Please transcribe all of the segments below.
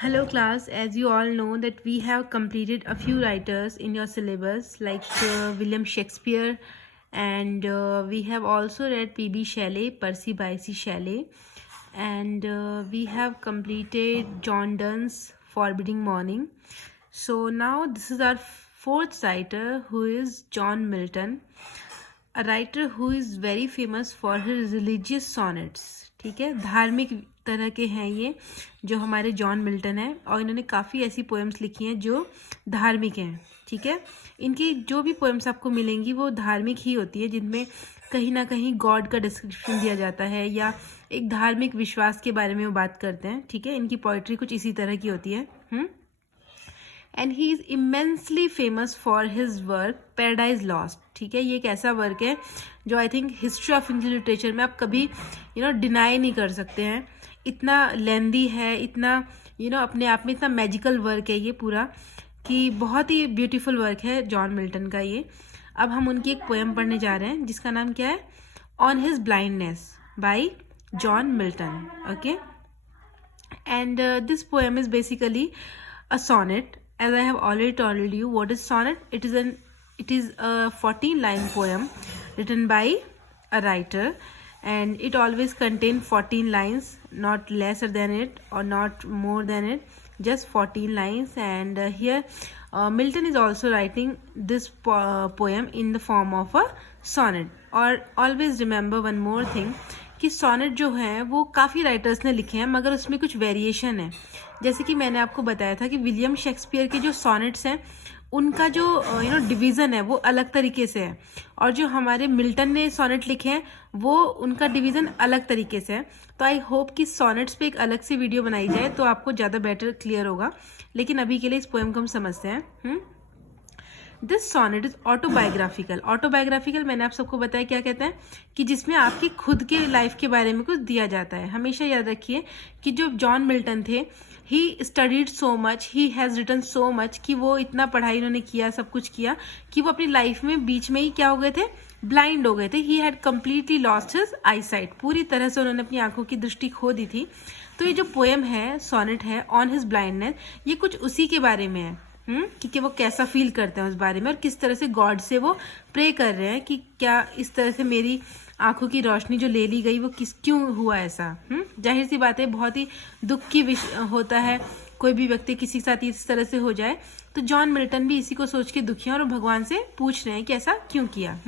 Hello class, as you all know that we have completed a few writers in your syllabus like William Shakespeare, and we have also read P.B. Shelley, Percy Bysshe Shelley, and we have completed John Donne's Forbidding Morning. So now this is our fourth writer, who is John Milton, a writer who is very famous for his religious sonnets. ठीक है, धार्मिक तरह के हैं ये जो हमारे John Milton है, और इन्होंने काफ़ी ऐसी पोएम्स लिखी हैं जो धार्मिक हैं. ठीक है, इनकी जो भी पोएम्स आपको मिलेंगी वो धार्मिक ही होती है, जिनमें कहीं ना कहीं गॉड का डिस्क्रिप्शन दिया जाता है या एक धार्मिक विश्वास के बारे में वो बात करते हैं. ठीक है, इनकी पोइट्री कुछ इसी तरह की होती है. And he is immensely famous for his work paradise lost. ठीक है, ये एक ऐसा वर्क है जो I think history of English literature में आप कभी डिनाई नहीं कर सकते हैं. इतना लेंदी है, इतना अपने आप में इतना मैजिकल वर्क है ये पूरा, कि बहुत ही ब्यूटीफुल वर्क है जॉन मिल्टन का ये. अब हम उनकी एक पोएम पढ़ने जा रहे हैं जिसका नाम क्या है, on his blindness bye John Milton. Okay, and this poem is basically a sonnet. As I have already told you, what is sonnet? It is a 14-line poem written by a writer, and it always contains 14 lines, not lesser than it or not more than it, just 14 lines. And here Milton is also writing this poem in the form of a sonnet. Or always remember one more thing, कि sonnet जो है वो काफ़ी writers ने लिखे हैं, मगर उसमें कुछ वेरिएशन है. जैसे कि मैंने आपको बताया था कि विलियम शेक्सपियर के जो सोनेट्स हैं उनका जो डिवीज़न है वो अलग तरीके से है, और जो हमारे मिल्टन ने सोनेट लिखे हैं वो उनका डिवीज़न अलग तरीके से है. तो आई होप कि सोनेट्स पे एक अलग से वीडियो बनाई जाए तो आपको ज़्यादा बेटर क्लियर होगा. लेकिन अभी के लिए इस पोएम को हम समझते हैं. This sonnet is autobiographical. Autobiographical मैंने आप सबको बताया क्या कहते हैं, कि जिसमें आपकी खुद के लाइफ के बारे में कुछ दिया जाता है. हमेशा याद रखिए कि जो जॉन मिल्टन थे, he studied so much, he has written so much, कि वो इतना पढ़ाई उन्होंने किया, सब कुछ किया, कि वो अपनी लाइफ में बीच में ही क्या हो गए थे, ब्लाइंड हो गए थे. He had completely lost his I site. पूरी तरह से उन्होंने अपनी आंखों की दृष्टि खो दी थी. तो ये जो पोएम है, सॉनेट है ऑन हिज ब्लाइंडनेस, ये कुछ उसी के बारे में है. कि वो कैसा फील करते हैं उस बारे में, और किस तरह से गॉड से वो प्रे कर रहे हैं कि क्या इस तरह से मेरी आंखों की रोशनी जो ले ली गई वो क्यों हुआ ऐसा. जाहिर सी बात है, बहुत ही दुख की होता है कोई भी व्यक्ति किसी के साथ इस तरह से हो जाए. तो जॉन मिल्टन भी इसी को सोच के दुखी हैं और भगवान से पूछ रहे हैं कि ऐसा क्यों किया.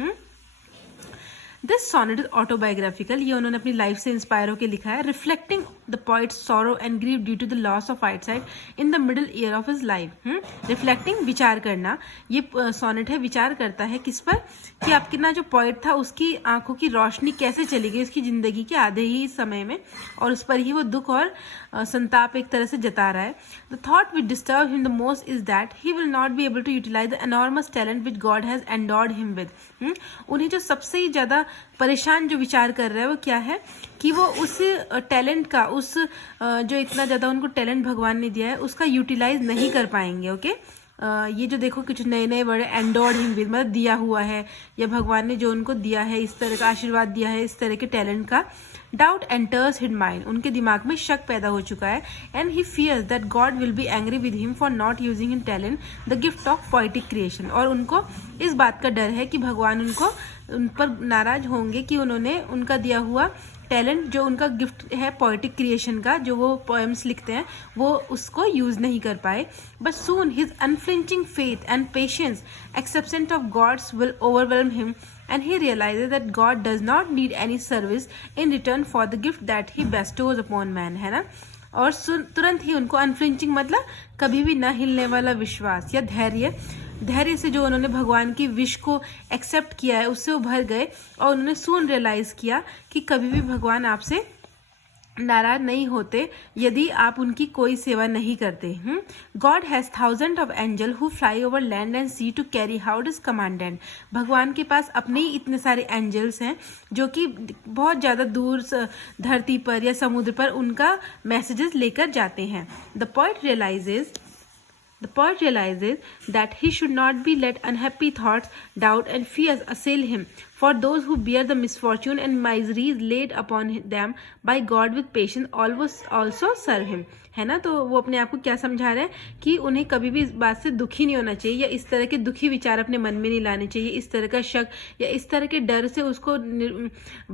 This sonnet is autobiographical. ये उन्होंने अपनी लाइफ से इंस्पायर होकर लिखा है. Reflecting the poet's sorrow and grief due to the loss of eyesight in the middle year of his life. Reflecting, विचार करना. ये सॉनेट है, विचार करता है किस पर, कि आपके ना जो पॉइट था उसकी आंखों की रोशनी कैसे चली गई उसकी जिंदगी के आधे ही समय में, और उस पर ही वो दुख और संताप एक तरह से जता रहा है. The thought which disturb him the most is that he will not be able to utilize the enormous talent which God has endowed him with. उन्हें जो सबसे ही ज़्यादा परेशान जो विचार कर रहा है वो क्या है, कि वो उस टैलेंट का, उस जो इतना ज़्यादा उनको टैलेंट भगवान ने दिया है उसका यूटिलाइज नहीं कर पाएंगे. ओके, ये जो देखो कुछ नए नए वर्ड, एंडोर्ड हिम विद मतलब दिया हुआ है, या भगवान ने जो उनको दिया है, इस तरह का आशीर्वाद दिया है, इस तरह के टैलेंट का. डाउट एंटर्स हिज माइंड, उनके दिमाग में शक पैदा हो चुका है. And he fears that God will be angry with him for not using him talent the gift of poetic creation. और उनको इस बात का डर है कि भगवान उन पर नाराज होंगे कि उन्होंने उनका दिया हुआ टैलेंट, जो उनका गिफ्ट है पोएटिक क्रिएशन का, जो वो पोएम्स लिखते हैं, वो उसको यूज़ नहीं कर पाए. But soon his unflinching faith and patience acceptance of God's will overwhelm him, and he realizes that God does not need any service in return for the gift that he bestows upon man. है ना. और तुरंत ही उनको unflinching मतलब कभी भी न हिलने वाला विश्वास या धैर्य से जो उन्होंने भगवान की विश को एक्सेप्ट किया है उससे वो भर गए, और उन्होंने सून रियलाइज किया कि कभी भी भगवान आपसे नाराज नहीं होते यदि आप उनकी कोई सेवा नहीं करते. God has thousand of angel who fly over land and sea to carry out is commanded. भगवान के पास अपने ही इतने सारे एंजल्स हैं जो कि बहुत ज़्यादा दूर धरती पर या समुद्र पर उनका मैसेजेस लेकर जाते हैं. The poet realizes that he should not be let unhappy thoughts, doubt and fears assail him, for those who bear the misfortune and miseries laid upon them by God with patience also serve him, है ना। तो वो अपने आप को क्या समझा रहे हैं कि उन्हें कभी भी इस बात से दुखी नहीं होना चाहिए, या इस तरह के दुखी विचार अपने मन में नहीं लाने चाहिए, इस तरह का शक या इस तरह के डर से उसको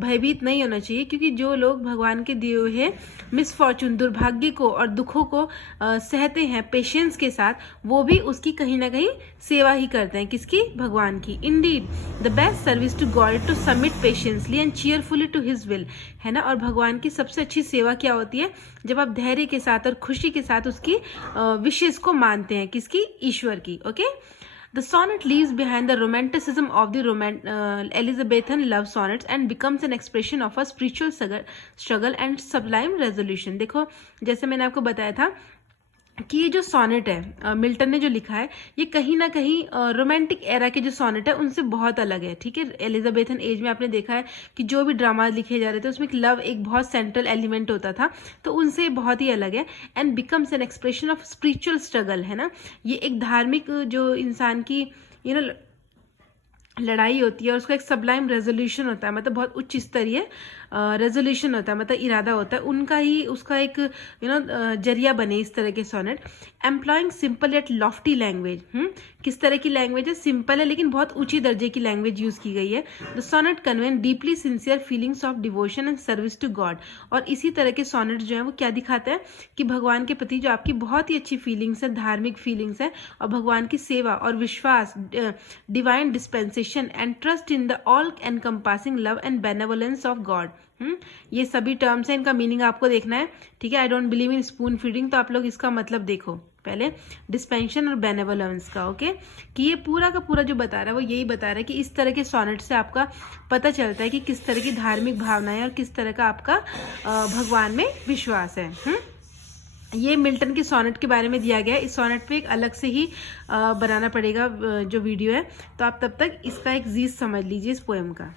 भयभीत नहीं होना चाहिए, क्योंकि जो लोग भगवान के दिए हुए मिसफॉर्चून, दुर्भाग्य को और दुखों को सहते हैं पेशेंस के साथ, वो भी उसकी कहीं ना कहीं सेवा ही करते हैं, किसकी, भगवान की। Indeed the best service to God to submit patiently and cheerfully to his will, है ना। और भगवान की सबसे अच्छी सेवा क्या होती है, जब आप धैर्य के साथ और खुशी के साथ उसकी विशेष को मानते हैं, किसकी, ईश्वर की। Okay, The sonnet leaves behind the romanticism of the Elizabethan love sonnets and becomes an expression of a spiritual struggle and sublime resolution. देखो, जैसे मैंने आपको बताया था कि ये जो सोनेट है मिल्टन ने जो लिखा है, ये कहीं ना कहीं रोमांटिक एरा के जो सोनेट है उनसे बहुत अलग है, ठीक है। एलिजाबेथन एज में आपने देखा है कि जो भी ड्रामा लिखे जा रहे थे उसमें लव एक बहुत सेंट्रल एलिमेंट होता था, तो उनसे बहुत ही अलग है। And becomes an expression of spiritual struggle, है ना। ये एक धार्मिक जो इंसान की लड़ाई होती है और उसका एक सबलाइम रेजोल्यूशन होता है, मतलब बहुत उच्च स्तरीय रेजोल्यूशन होता है, मतलब इरादा होता है उनका ही, उसका एक जरिया बने इस तरह के sonnet. Employing simple yet lofty language, किस तरह की लैंग्वेज है, सिंपल है लेकिन बहुत ऊंची दर्जे की लैंग्वेज यूज की गई है। The sonnet convey deeply sincere feelings of devotion and service to God. और इसी तरह के सोनेट जो है वो क्या दिखाते हैं कि भगवान के प्रति जो आपकी बहुत ही अच्छी फीलिंग्स है, धार्मिक फीलिंग्स है, और भगवान की सेवा और विश्वास, divine dispensation and trust in the all encompassing love and benevolence of God. ये सभी टर्म्स हैं, इनका मीनिंग आपको देखना है, ठीक है। I don't believe in spoon feeding, तो आप लोग इसका मतलब देखो पहले, डिस्पेंशन और बेनेवोलेंस का, ओके। कि ये पूरा का पूरा जो बता रहा है वो यही बता रहा है कि इस तरह के सोनेट से आपका पता चलता है कि किस तरह की धार्मिक भावनाएं और किस तरह का आपका भगवान में विश्वास है। ये मिल्टन के सोनेट के बारे में दिया गया है। इस सोनेट पे एक अलग से ही बनाना पड़ेगा जो वीडियो है, तो आप तब तक इसका एक जीज समझ लीजिए इस पोएम का।